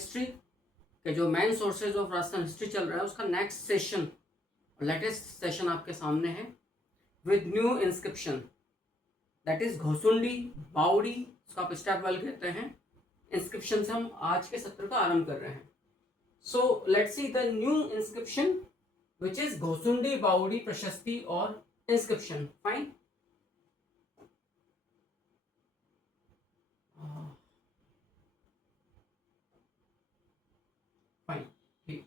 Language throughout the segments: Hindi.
हिस्ट्री के जो main sources of Rajasthan history चल रहा है उसका नेक्स्ट सेशन, लेटेस्ट सेशन आपके सामने है with new inscription, that is Ghosundi बावड़ी, उसका आप स्टेप वेल कहते हैं। इंस्क्रिप्शन से हम आज के सत्र का आरंभ कर रहे हैं। So let's see the new inscription which is Ghosundi बावड़ी प्रशस्ति और इंस्क्रिप्शन। फाइन, फाइन, ठीक।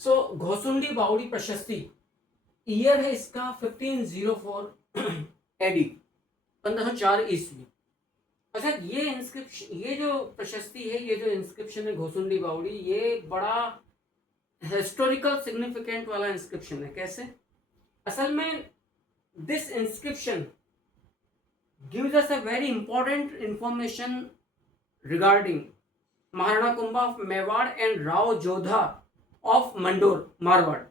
सो घोसुंडी बावड़ी प्रशस्ति, ईयर है इसका 1504 एडी, 1504 ईस्वी। अच्छा, ये इंस्क्रिप्शन, ये जो प्रशस्ति है, ये जो इंस्क्रिप्शन है घोसुंडी बावड़ी, ये बड़ा हिस्टोरिकल सिग्निफिकेंट वाला इंस्क्रिप्शन है। कैसे? असल में this inscription gives us a very important information regarding Maharana Kumbha of Mewar and Rao Jodha of Mandore Marwar.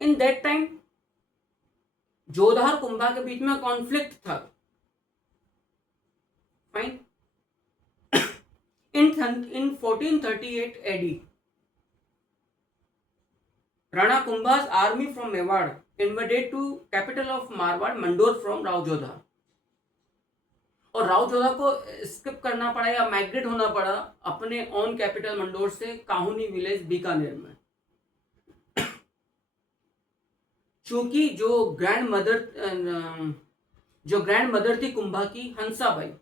In that time Jodha और कुंभा के बीच में कॉन्फ्लिक्ट था। Fine. in 1438 AD, Rana Kumbha's army from Mewar invaded to capital of Marwar, Mandor from Rao Jodha। और राव जोधा को स्किप करना पड़ा या माइग्रेट होना पड़ा अपने ओन कैपिटल मंडोर से काहुनी विलेज बीकानेर में। चूंकि जो ग्रैंड मदर थी कुंभा की, हंसाबाई,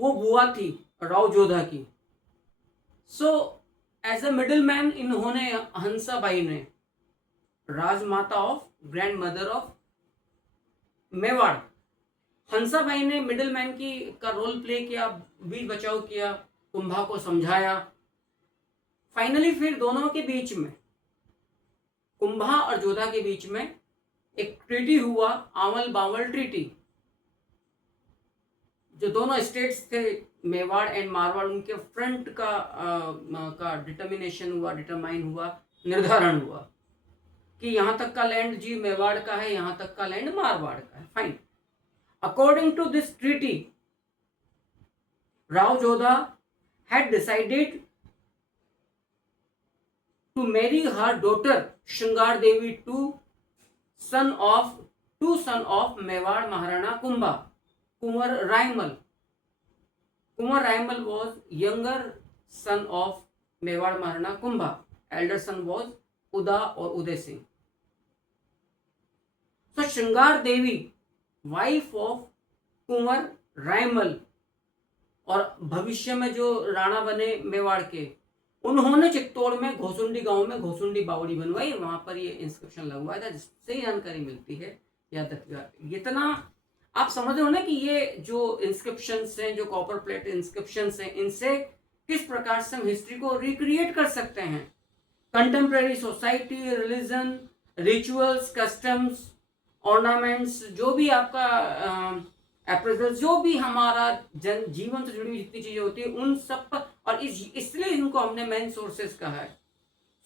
वो बुआ थी राव जोधा की। So as a middleman इन्होंने, हंसाबाई ने, Rajmata of grandmother of Mewar, Hansabai ने मिडिल मैन का रोल प्ले किया, बीच बचाव किया, कुंभा को समझाया। फाइनली फिर दोनों के बीच में, कुंभा और जोधा के बीच में एक ट्रीटी हुआ, आंवल बावल ट्रीटी। जो दोनों स्टेट्स थे मेवाड़ एंड मारवाड़, उनके फ्रंट का डिटर्मिनेशन हुआ, डिटरमाइन हुआ, निर्धारण हुआ कि यहां तक का लैंड जी मेवाड़ का है, यहां तक का लैंड मारवाड़ का है। Fine. According to this treaty, Rao Jodha had decided to marry her daughter Shingar Devi to son of Mewar Maharana Kumbha, Kumar Raimal. Kumar Raimal was younger son of Mewar Maharana Kumbha. Elder son was Uda or Uday Singh. So Shingar Devi, wife of Kumar Raimal, और भविष्य में जो राणा बने मेवाड़ के, उन्होंने चित्तौड़ में घोसुंडी गांव में घोसुंडी बावड़ी बनवाई। वहां पर ये इंस्क्रिप्शन लगवाया था, जिससे जानकारी मिलती है। याद रखिएगा, इतना आप समझ रहे हो ना कि ये जो इंस्क्रिप्शंस हैं, जो कॉपर प्लेट इंस्क्रिप्शंस हैं, इनसे किस प्रकार से हम हिस्ट्री को रिक्रिएट कर सकते हैं। Contemporary society, religion, rituals, customs, ornaments, जो भी आपका एप्रेजल, जो भी हमारा जीवन से जुड़ी हुई जितनी चीजें होती है, उन सब पर, और इसलिए इनको हमने मेन सोर्सेस कहा है।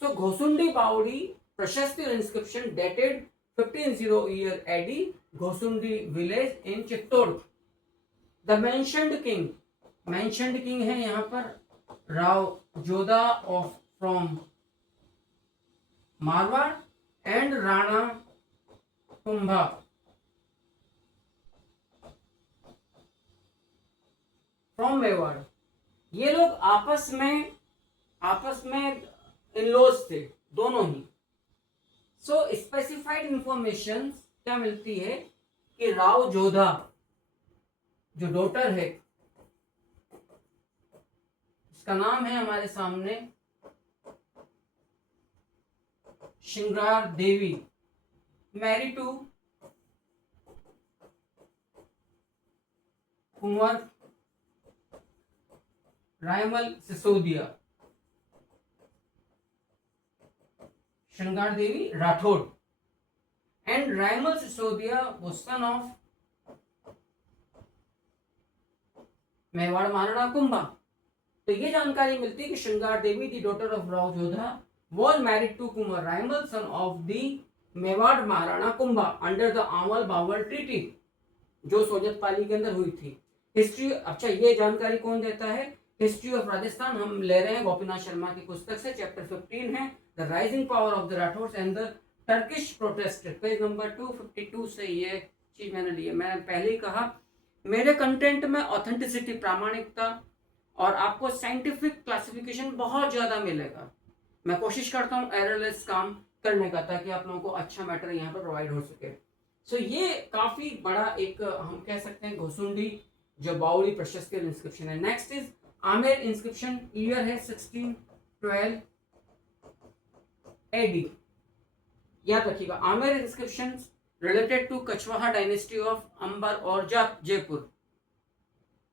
सो घोसुंडी बावड़ी प्रशस्ति और inscription dated 1500 year AD, Ghosundi village in Chittor. The mentioned king है यहाँ पर Rao Jodha of from Marwar and Rana Kumbha from Mewar. ये लोग आपस में इन-लॉज थे, दोनों ही। सो स्पेसिफाइड इंफॉर्मेशन क्या मिलती है कि राव जोधा जो डॉटर है, इसका नाम है हमारे सामने Shringar Devi, marry to Kunwar Raimal Sisodia, Shringar Devi Rathore, and Raimal Sisodia was son of Mewar Maharana Kumbha. तो ये जानकारी मिलती है कि Shringar Devi the daughter of Rao Jodha was married to Kunwar Raimal son of the Mewar Maharana Kumbha under the Aanwal Baanwal treaty, जो सोजत पाली के अंदर हुई थी। हिस्ट्री, अच्छा ये जानकारी कौन देता है? हिस्ट्री ऑफ राजस्थान हम ले रहे हैं गोपीनाथ शर्मा की पुस्तक से, चैप्टर 15 है the rising power of the Rathore and the Turkish protest, page number 252 से ये चीज मैंने ली है। मैंने पहले ही कहा मेरे कंटेंट में ऑथेंटिसिटी, प्रामाणिकता और आपको साइंटिफिक क्लासिफिकेशन बहुत ज्यादा मिलेगा। मैं कोशिश करता हूँ एररलेस काम करने का, ताकि आप लोगों को अच्छा मैटर यहाँ पर प्रोवाइड हो सके। सो ये काफी बड़ा एक हम कह सकते हैं घोसुंडी जो बाउली प्रशस्ति इंस्क्रिप्शन है। Next is Amer inscription, year है 1612 एडी। याद रखिएगा Amer inscription related to Kachwaha dynasty of Amber और जयपुर,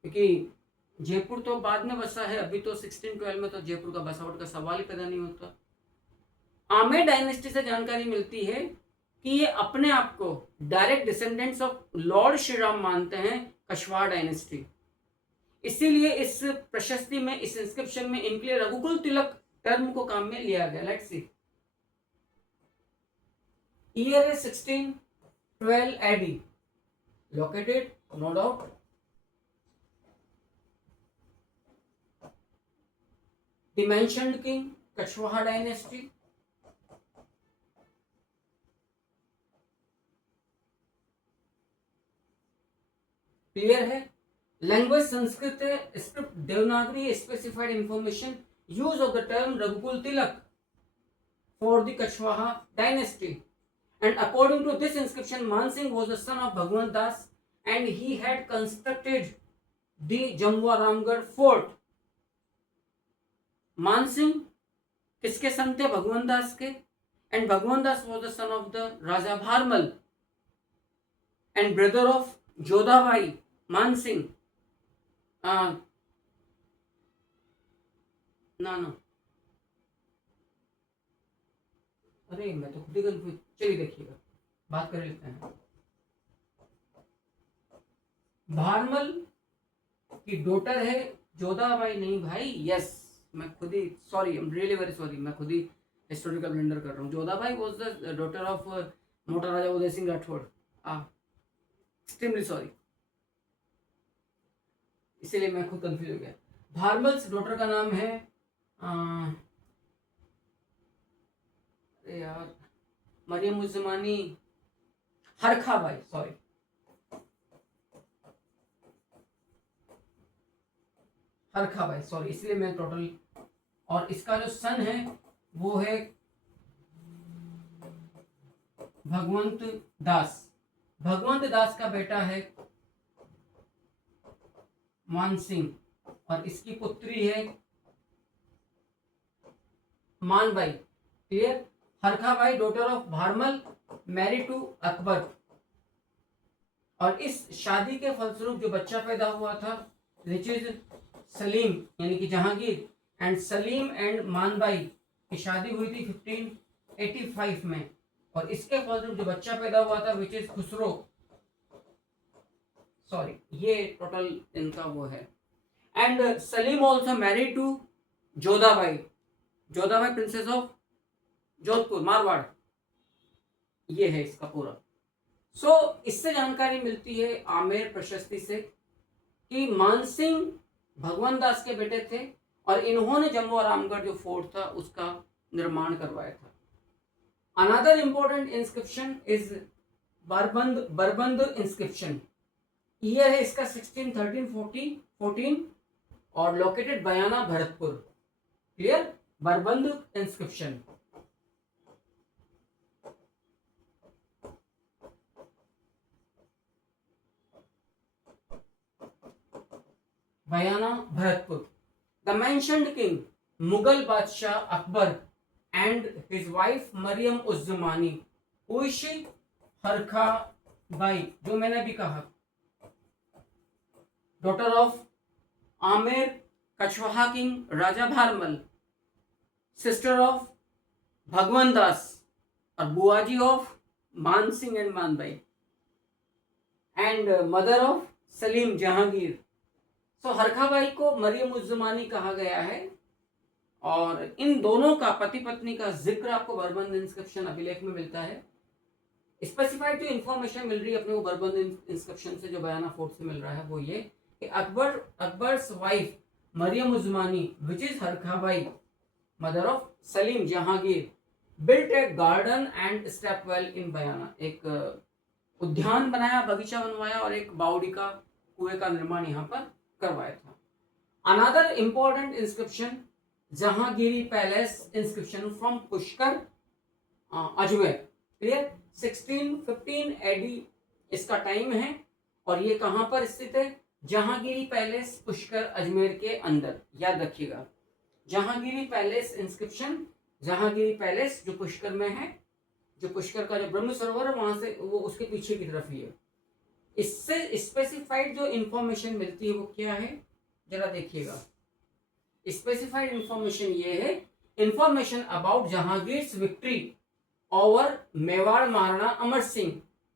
क्योंकि जयपुर तो बाद में बसा है, अभी तो 1612 में तो जयपुर का बसावट का सवाल ही पैदा नहीं होता। आमेर डायनेस्टी से जानकारी मिलती है कि ये अपने आप को direct descendants of Lord Shri Ram मानते हैं, कछवाहा डायनेस्टी। इसीलिए इस प्रशस्ति में, इस इंस्क्रिप्शन में इनके लिए रघुकुल तिलक टर्म को काम में लिया गया। लेट्स सी, ईयर है 1612 AD, located no doubt the mentioned king, Kachhwaha dynasty. Clear है? लैंग्वेज संस्कृत है, script Devanagari, specified information, use of the term Raghukul Tilak for the Kachhwaha dynasty. And according to this inscription, Mansingh was the son of Bhagwan Das and he had constructed the Jamwa Ramgarh fort. Mansingh किसके सन थे? भगवान दास के। एंड भगवान दास was the son of the Raja Bharmal and brother of Jodha Bai Mansingh. ना अरे मैं तो खुद ही कंफ्यूज। चलिए देखिएगा, बात कर लेते हैं। भारमल की डॉटर है जोधाबाई, नहीं भाई, यस मैं खुद ही sorry, I am really very sorry, मैं खुद ही हिस्टोरिकल ब्लंडर कर रहा हूँ। Jodhabai was the daughter of Mota Raja Uday Singh Rathore. Extremely sorry, इसीलिए मैं खुद कंफ्यूज हो गया। भारमल्स डॉटर का नाम है अरे यार, मरियम उज़्ज़मानी, हरखाबाई, सॉरी हरखाबाई, सॉरी, इसलिए मैं टोटल। और इसका जो सन है वो है भगवंत दास। भगवंत दास का बेटा है मानसिंह और इसकी पुत्री है Manbai. Clear? Harkhabai daughter of Bharmal married to Akbar. और इस शादी के फलस्वरूप जो बच्चा पैदा हुआ था विच इज सलीम यानी कि जहांगीर, एंड सलीम एंड मानबाई की शादी हुई थी 1585 में। और इसके फलस्वरूप जो बच्चा पैदा हुआ था विच इज खुसरो, सॉरी ये टोटल इनका वो है। And Salim also married to Jodhabai, Jodhabai princess of Jodhpur Marwar. ये है इसका पूरा। इससे जानकारी मिलती है आमेर प्रशस्ति से कि मानसिंह भगवान दास के बेटे थे और इन्होंने जम्मू और रामगढ़ जो फोर्ट था उसका निर्माण करवाया था। Another important inscription is बरबंद inscription. Year है इसका 1613-14 और located Bayana Bharatpur. Clear? बरबंद inscription. Bayana Bharatpur. The mentioned king Mughal बादशाह Akbar and his wife Maryam उज़्ज़मानी उर्शी हरखा by, जो मैंने भी कहा, daughter of Amer Kachhwaha king Raja Bharmal, sister of भगवान दास और बुआजी of Mansingh and Manbai, and mother of Salim Jahangir. हरखाबाई को मरियम उज़्ज़मानी कहा गया है और इन दोनों का पति पत्नी का जिक्र आपको बरबंद इंस्क्रिप्शन अभिलेख में मिलता है। स्पेसिफाइड जो इंफॉर्मेशन मिल रही है अपने को बरबंद इंस्क्रिप्शन से, जो बयाना फोर्ट से मिल रहा है, वो ये Akbar's wife Mariam Usmani which is Harkhabai mother of Salim Jahangir built a garden and stepwell in Bayana, एक उद्यान बनाया, बगीचा बनवाया और एक बावड़ी का कुएं का निर्माण यहाँ पर करवाया था। Another important inscription Jahangiri palace inscription from Pushkar Ajmer, clear, 1615 AD इसका टाइम है और ये कहां पर स्थित है? जहांगीरी पैलेस पुष्कर अजमेर के अंदर, याद रखिएगा। Jahangiri palace inscription, Jahangiri palace जो पुष्कर में है, जो पुष्कर का जो ब्रह्म सरोवर है वहां से वो उसके पीछे की तरफ ही है। इससे स्पेसिफाइड जो इंफॉर्मेशन मिलती है वो क्या है, जरा देखिएगा। स्पेसिफाइड इंफॉर्मेशन ये है, information about Jahangir's victory over Mewar Maharana Amar Singh,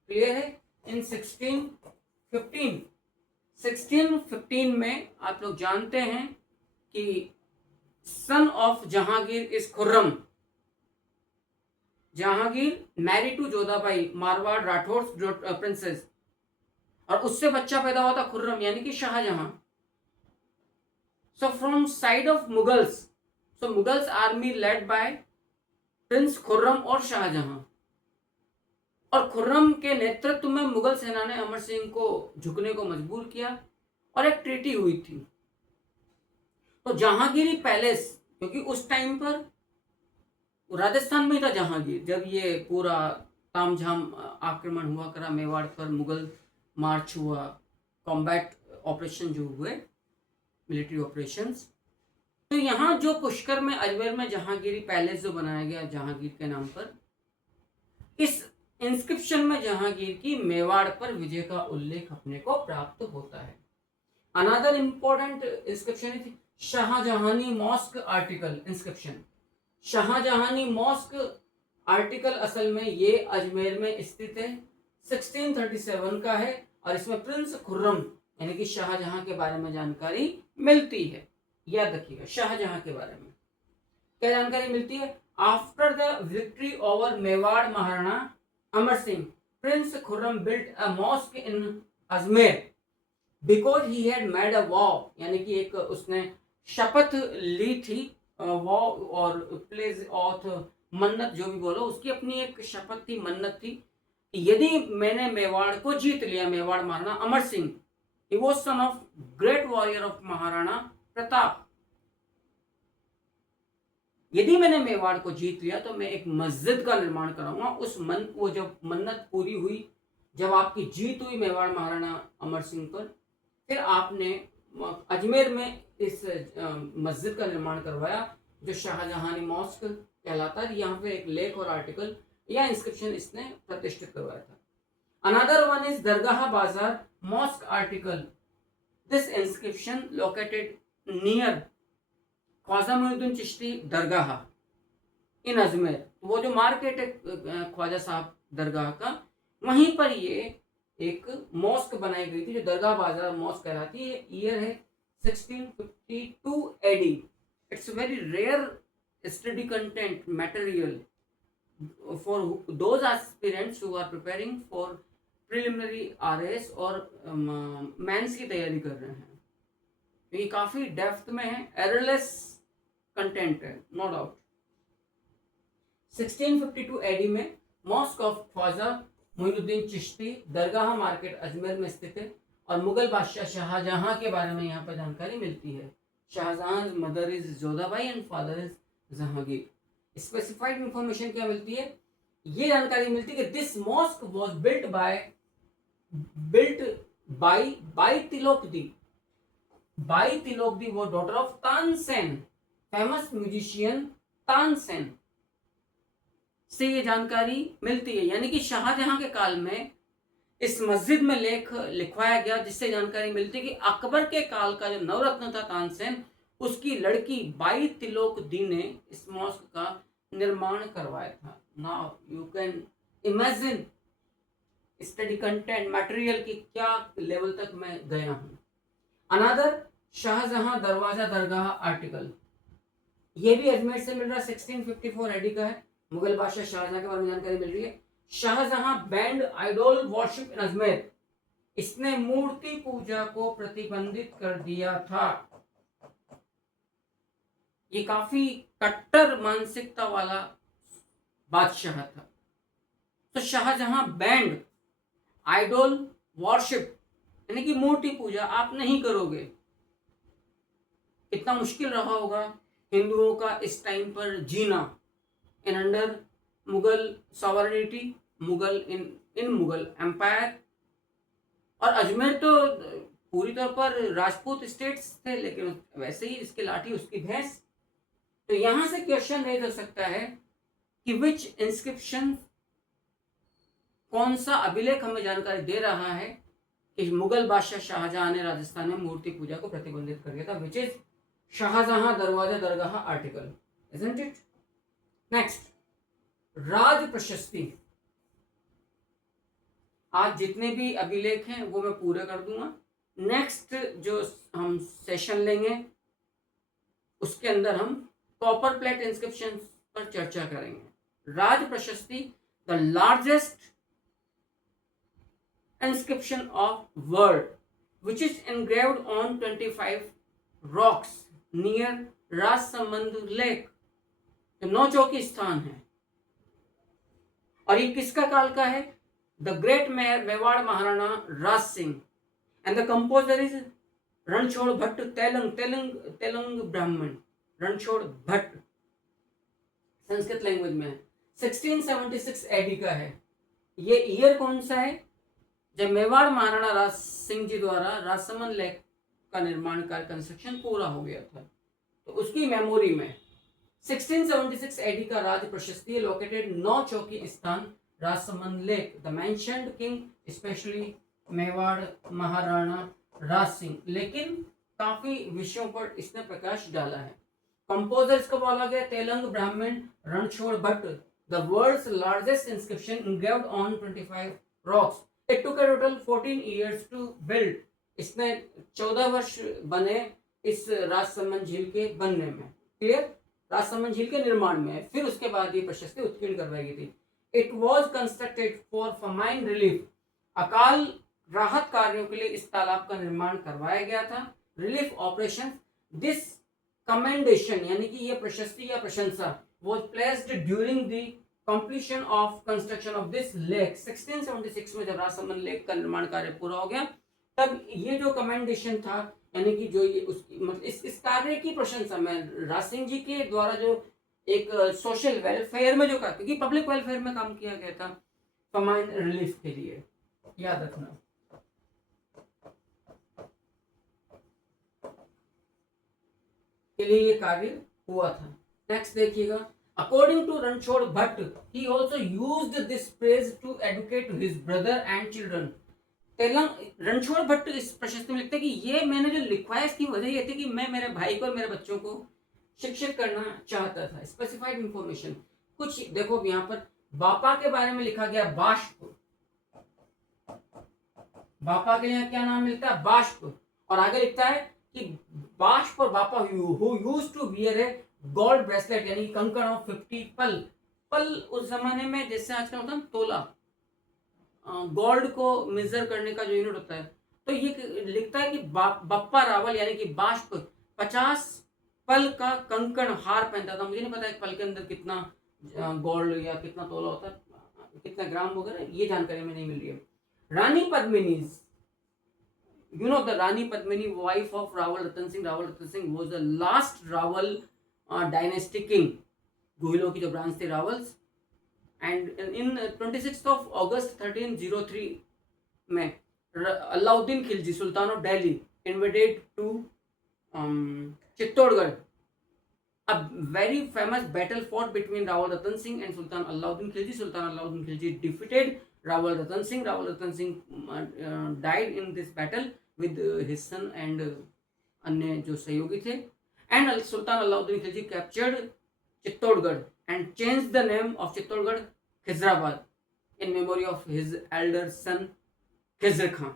clear है, इन 1615 में आप लोग जानते हैं कि son of Jahangir is Khurram. Jahangir married to Jodhabai Marwar Rathore princess, और उससे बच्चा पैदा हुआ था खुर्रम यानी कि Shahjahan. So from side of Mughals, so Mughals army led by prince Khurram और शाहजहां, और खुर्रम के नेतृत्व में मुगल सेना ने अमर सिंह को झुकने को मजबूर किया और एक ट्रीटी हुई थी। तो जहांगीरी पैलेस, क्योंकि उस टाइम पर राजस्थान में ही था जहांगीर जब ये पूरा तामझाम आक्रमण हुआ करा मेवाड़ पर, मुगल मार्च हुआ, कॉम्बैट ऑपरेशन जो हुए, मिलिट्री ऑपरेशंस। तो यहाँ जो पुष्कर में अजमेर में जहांगीरी पैलेस जो बनाया गया जहांगीर के नाम पर, इस इंस्क्रिप्शन में जहांगीर की मेवाड़ पर विजय का उल्लेख अपने को प्राप्त होता है। Another important inscription is Shahjahani mosque article inscription. Shahjahani mosque article असल में ये अजमेर में स्थित है, 1637 का है और इसमें प्रिंस खुर्रम यानी कि शाहजहां के बारे में जानकारी मिलती है। याद रखिएगा, शाहजहां के बारे में क्या जानकारी मिलती है? After the victory over Mewar Maharana Amar Singh, Prince Khurram built a mosque in Ajmer because he had made a Waugh, यानी कि एक उसने शपथ ली थी, वॉ और प्लेज ऑथ मन्नत जो भी बोलो, उसकी अपनी एक शपथ थी, मन्नत थी, यदि मैंने मेवाड़ को जीत लिया, Mewar Maharana Amar Singh, he was son of great warrior of Maharana Pratap, यदि मैंने मेवाड़ को जीत लिया तो मैं एक मस्जिद का निर्माण कराऊंगा। वो जब मन्नत पूरी हुई, जब आपकी जीत हुई मेवाड़ महाराणा अमर सिंह पर, फिर आपने अजमेर में इस मस्जिद का निर्माण करवाया जो शाहजहानी मॉस्क कहलाता है। यहाँ पे एक लेख और आर्टिकल या इंस्क्रिप्शन इसने प्रतिष्ठित करवाया था। Another one is Dargah Bazaar mosque article. This inscription located near Khwaja Moinuddin Chishti Dargah in Ajmer, वो जो मार्केट है ख्वाजा साहब दरगाह का, वहीं पर ये एक मॉस्क बनाई गई थी जो दरगाह बाजार मॉस्क कहलाती है। ईयर है 1652 AD. It's very rare study content material for those aspirants who are preparing for preliminary RS और मेंस की तैयारी कर रहे हैं। ये काफी डेप्थ में है, एररलेस कंटेंट है, नो डाउट। 1652 एडी में mosque of Khwaja Moinuddin Chishti dargah market Ajmer में स्थित है और मुगल बादशाह शाहजहां के बारे में यहाँ पर जानकारी मिलती है। Shahjahan mother is Jodhabai and father is Jahangir. Specified information क्या मिलती है? ये जानकारी मिलती है कि this mosque was built by Tilokdi. Bai Tilokdi वो daughter of Tansen, famous musician Tansen से ये जानकारी मिलती है। यानी कि शाहजहां के काल में इस मस्जिद में लेख लिखवाया गया जिससे जानकारी मिलती है कि अकबर के काल का जो नवरत्न था तानसेन, उसकी लड़की बाई तिलोकदी ने इस मॉस्क का निर्माण करवाया था। Now you can imagine study content material की क्या लेवल तक मैं गया हूं। अनदर शाहजहां दरवाजा दरगाह आर्टिकल, ये भी अजमेर से मिल रहा है, 1654 एडी का है। मुगल बादशाह शाहजहां के बारे में जानकारी मिल रही है। Shahjahan banned idol worship in Ajmer, इसने मूर्ति पूजा को प्रतिबंधित कर दिया था। ये काफी कट्टर मानसिकता वाला बादशाह था। तो शाहजहां बैंड आइडल वॉरशिप यानी कि मूर्ति पूजा आप नहीं करोगे। कितना मुश्किल रहा होगा हिंदुओं का इस टाइम पर जीना in under Mughal sovereignty, Mughal in Mughal empire. और अजमेर तो पूरी तौर पर राजपूत स्टेट्स थे, लेकिन वैसे ही इसकी लाठी उसकी भैंस। तो यहां से क्वेश्चन रेज हो सकता है कि विच इंस्क्रिप्शन, कौन सा अभिलेख हमें जानकारी दे रहा है कि मुगल बादशाह शाहजहां ने राजस्थान में मूर्ति पूजा को प्रतिबंधित कर दिया था, विच इज शाहजहां दरवाजा दरगाह आर्टिकल, इजंट इट। नेक्स्ट, राज प्रशस्ति। आज जितने भी अभिलेख हैं वो मैं पूरे कर दूंगा। नेक्स्ट जो हम सेशन लेंगे उसके अंदर हम कॉपर प्लेट इंस्क्रिप्शन पर चर्चा करेंगे। राज प्रशस्ति, the largest inscription of world which is engraved on 25 rocks near Rajsamand lake, जो नौ चौकी स्थान है। और ये किसका काल का है? The great Mewar Maharana Raj Singh, and the composer is Ranchhod Bhatt, Telang Brahmin Ranchhod Bhatt, Sanskrit language में 1676 एडी का है। ये ईयर कौन सा है? जब मेवाड़ महाराणा राज सिंह जी द्वारा राजसमंद लेक का निर्माण कार्य कंस्ट्रक्शन पूरा हो गया था, तो उसकी मेमोरी में 1676 एडी का राज प्रशस्ति लोकेटेड नौ चौकी स्थान Rajsamand lake, the mentioned king specially Mewar Maharana Raj Singh. लेकिन काफी विषयों पर इसने प्रकाश डाला है। कंपोजर्स को बोला गया Telang Brahmin Ranchhod Bhatt, the world's largest inscription engraved on 25 rocks. It took a total 14 years to build. इसने 14 वर्ष बने इस राजसमंद झील के बनने में, क्लियर, राजसमंद झील के निर्माण में। फिर उसके बाद ये प्रशस्ति उत्कीर्ण करवाई गई थी। It was constructed for famine relief. अकाल राहत कार्यों के लिए इस तालाब का निर्माण करवाया गया था। रिलीफ ऑपरेशन, दिस कमेंडेशन यानी कि ये प्रशस्ति या प्रशंसा was placed during the completion of construction of this lake. 1676 में जब राजसमंद लेक का निर्माण कार्य पूरा हो गया, तब ये जो कमेंडेशन था यानी कि जो ये उसकी मतलब इस कार्य की प्रशंसा में राज सिंह जी के द्वारा जो एक सोशल वेलफेयर में जो का, क्योंकि पब्लिक वेलफेयर में काम किया गया था फमाइन रिलीफ के लिए, याद रखना। के लिए ये कार्य हुआ था। नेक्स्ट देखिएगा, according to Ranchod Bhatt, he also used this praise to educate his brother and children. Ranchhod Bhatt इस प्रशस्ति में लिखते हैं कि ये मैंने जो लिखवाया है इसकी वजह ये थी कि मैं मेरे भाई को और मेरे बच्चों को शिक्षित करना चाहता था। स्पेसिफाइड इंफॉर्मेशन कुछ देखो, यहाँ पर बापा के बारे में लिखा गया बाष्प, बापा के लिए क्या नाम मिलता है? बाष्प। और आगे लिखता है कि बाष्प और Bappa who used to wear a gold bracelet यानी कंकड़ ऑफ 50 पल। पल उस जमाने में जैसे आजकल होता है तोला, गोल्ड को मेजर करने का जो यूनिट होता है। तो ये लिखता है कि बप्पा रावल यानी कि बाष्प 50 पल का कंकड़ हार पहनता था। मुझे नहीं पता एक पल के अंदर कितना गोल्ड या कितना तोला होता है, कितना ग्राम वगैरह, ये जानकारी में नहीं मिल रही है। रानी Padmini, you know the Rani Padmini, wife of Rawal Ratan Singh. Rawal Ratan Singh was the last Rawal dynasty king. गोहिलों की जो ब्रांच थी रावल्स। एंड इन 26 ऑफ अगस्त 1303 में Alauddin Khilji sultan of Delhi invaded to Chittorgarh. A very famous battle fought between Rawal Ratan Singh and Sultan Alauddin Khilji. Sultan Alauddin Khilji defeated Rawal Ratan Singh. Rawal Ratan Singh died in this battle with his son and अन्य जो सहयोगी थे। And Sultan Alauddin Khilji captured Chittorgarh and changed the name of Chittorgarh Khizrabad in memory of his elder son Khizr Khan,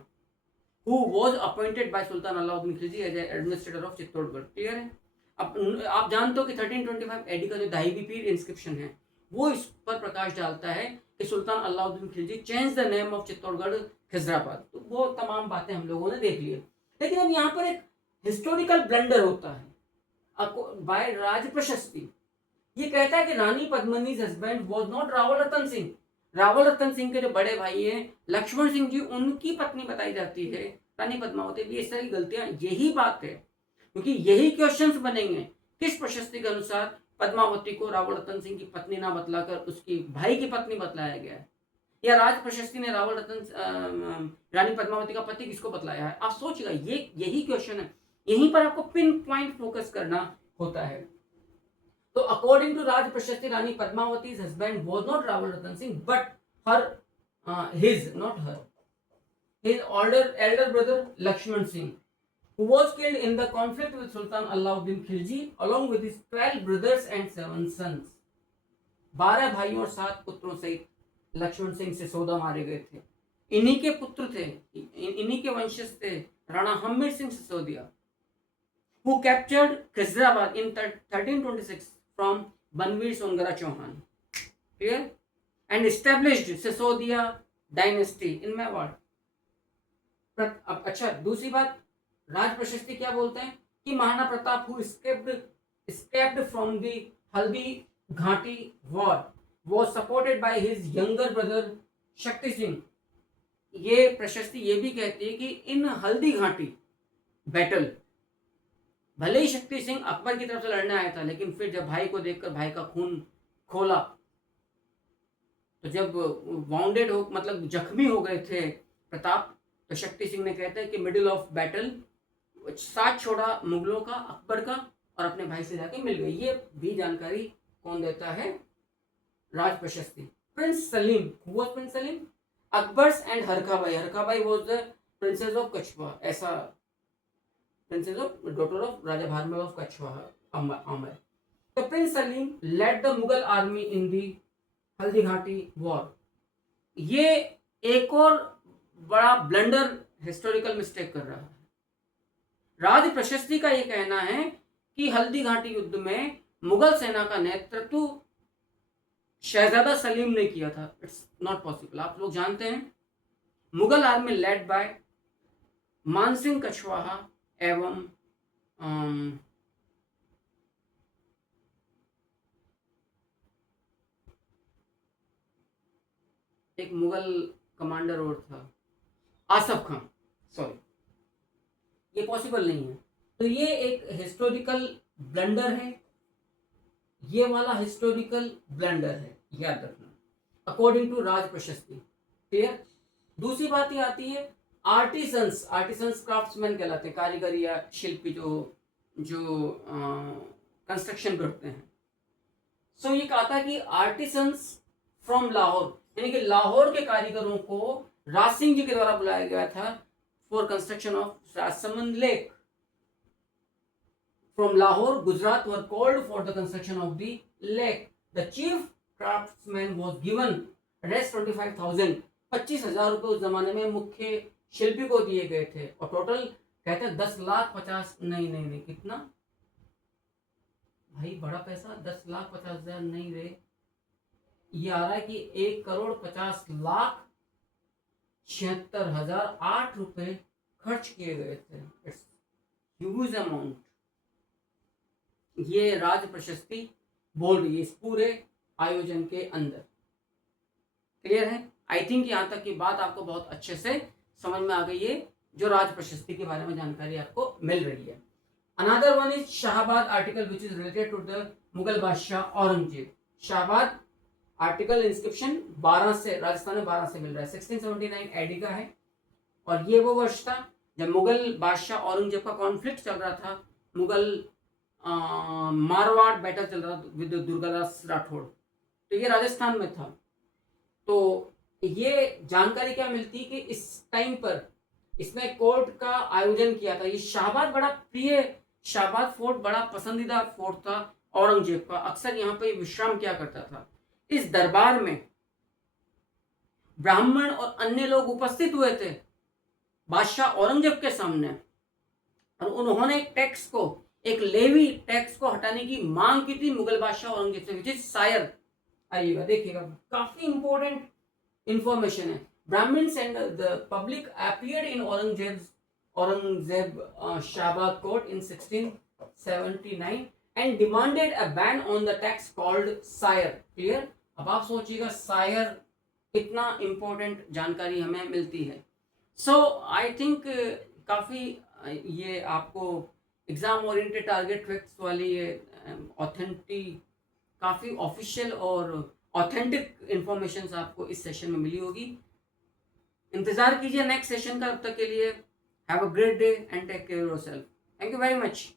who was appointed by Sultan Alauddin Khilji as an administrator of Chittorgarh. Clear है? अब आप जानते हो कि 1325 एडी का जो दाहिबी पीर इंस्क्रिप्शन है वो इस पर प्रकाश डालता है कि sultan Alauddin Khilji change the name of Chittorgarh Khizrabad. तो वो तमाम बातें हम लोगों ने देख ली है। लेकिन अब यहाँ पर एक हिस्टोरिकल ब्लंडर होता है बाय राज प्रशस्ति। ये कहता है कि रानी पद्मिनी's husband was not Rawal Ratan Singh. Rawal Ratan Singh के जो बड़े भाई हैं लक्ष्मण सिंह जी, उनकी पत्नी बताई जाती है रानी पद्मावती। भी इस तरह की गलतियां, यही बात है, क्योंकि यही क्वेश्चंस बनेंगे। किस प्रशस्ति के अनुसार पद्मावती को रावल रतन सिंह की पत्नी ना बतलाकर उसकी भाई की पत्नी बतलाया गया है, या राज प्रशस्ति ने रावल रतन रानी पद्मावती का पति किसको बतलाया है? आप सोचिएगा, ये यही क्वेश्चन है, यहीं पर आपको पिन पॉइंट फोकस करना होता है। तो अकॉर्डिंग टू राज प्रशस्ति रानी पद्मावती's husband was not Rawal Ratan Singh but his elder brother Lakshman Singh, who was killed in the conflict with Sultan Alauddin Khilji along with his 12 brothers and 7 sons। 12 भाइयों और 7 पुत्रों सहित लक्ष्मण सिंह सिसोदा मारे गए थे। इन्हीं के पुत्र थे, इन्हीं के वंशज थे Rana Hammir Singh Sisodia, who captured Khizrabad in 1326 from Banvir Songara Chauhan, clear, and established Sisodia dynasty in Mewar। अब अच्छा, दूसरी बात, राज प्रशस्ति क्या बोलते हैं कि Maharana Pratap who escaped from the Haldi Ghati war was supported by his younger brother Shakti Singh. ये प्रशस्ति ये भी कहती है कि इन हल्दी घाटी बैटल, भले ही शक्ति सिंह अकबर की तरफ से लड़ने आया था, लेकिन फिर जब भाई को देखकर भाई का खून खोला, तो जब वाउंडेड हो, मतलब जख्मी हो गए थे प्रताप, तो शक्ति सिंह ने कहते हैं कि मिडिल ऑफ बैटल साथ छोड़ा मुगलों का, अकबर का, और अपने भाई से जाके मिल गई। ये भी जानकारी कौन देता है? Raj Prashasti. Prince Salim, who was prince Salim? Akbar's and Harkhabai. Harkhabai was the princess of Kachwa, ऐसा princess of daughter of Raja Bharmil of Kachwa Amar। The Prince Salim led the Mughal army in the Haldi Ghati war. ये एक और बड़ा ब्लंडर हिस्टोरिकल मिस्टेक कर रहा है। राज प्रशस्ति का ये कहना है कि हल्दी घाटी युद्ध में मुगल सेना का नेतृत्व शहजादा सलीम ने किया था। It's not possible. आप लोग जानते हैं Mughal army led bye Mansingh Kachhwaha एवं एक मुगल कमांडर और था, आसफ खान, सॉरी, ये पॉसिबल नहीं है। तो ये एक हिस्टोरिकल ब्लंडर है, ये वाला हिस्टोरिकल ब्लंडर है, याद रखना, अकॉर्डिंग टू राज प्रशस्ति। क्लियर? दूसरी बात ये आती है आर्टिसंस क्राफ्ट्समैन कहलाते हैं, कारीगरी या शिल्पी जो कंस्ट्रक्शन करते हैं। सो ये कहा था कि आर्टिसंस फ्रॉम लाहौर, यानी कि लाहौर के कारीगरों को राज सिंह जी के द्वारा बुलाया गया था for construction of Rajsamand lake. From Lahore Gujarat were called for the construction of the lake. The chief craftsman was given rest 25,000, 25,000 रुपए उस जमाने में मुख्य शिल्पी को दिए गए थे, और टोटल कहते हैं 10,50,000, नहीं कितना भाई, बड़ा पैसा, 10,50,000 नहीं रे, ये आ रहा है कि 1,50,76,008 रुपए खर्च किए गए थे। It's huge amount. ये राज प्रशस्ति बोल रही है इस पूरे आयोजन के अंदर। क्लियर है? आई थिंक यहां तक की बात आपको बहुत अच्छे से समझ में आ गई है, जो राज प्रशस्ति के बारे में जानकारी आपको मिल रही है। Another one is Shahabad article which is related to the Mughal badshah Aurangzeb. Shahabad article inscription 12 से, राजस्थान में 12 से मिल रहा है, 1679 एडी का है, और ये वो वर्ष था जब मुगल बादशाह औरंगजेब का कॉन्फ्लिक्ट चल रहा था, मुगल मारवाड़ बैटल चल रहा था विद दुर्गादास राठौड़, तो ये राजस्थान में था। तो ये जानकारी क्या मिलती कि इस टाइम पर इसने कोर्ट का आयोजन किया था। ये शाहबाद बड़ा प्रिय, शाहबाद फोर्ट बड़ा पसंदीदा फोर्ट था औरंगजेब का, अक्सर यहाँ पे विश्राम किया करता था। इस दरबार में ब्राह्मण और अन्य लोग उपस्थित हुए थे बादशाह औरंगजेब के सामने, और उन्होंने टैक्स को, एक लेवी टैक्स को हटाने की मांग की थी मुगल बादशाह औरंगजेब से, विच इज सायर आइएगा देखिएगा, काफी इंपॉर्टेंट इंफॉर्मेशन है। Brahmins and the public appeared in Aurangzeb Shahbaz court in 1679 and demanded a ban on the tax called sire. Clear? अब आप सोचिएगा sire कितना important जानकारी हमें मिलती है। So I think काफी ये आपको एग्जाम ओरिएंटेड टारगेट फैक्ट्स वाली ये ऑथेंटिक, काफी ऑफिशियल और ऑथेंटिक इंफॉर्मेशन आपको इस सेशन में मिली होगी। इंतजार कीजिए नेक्स्ट सेशन का, तब तक के लिए have a great day and take care yourself. Thank you very much.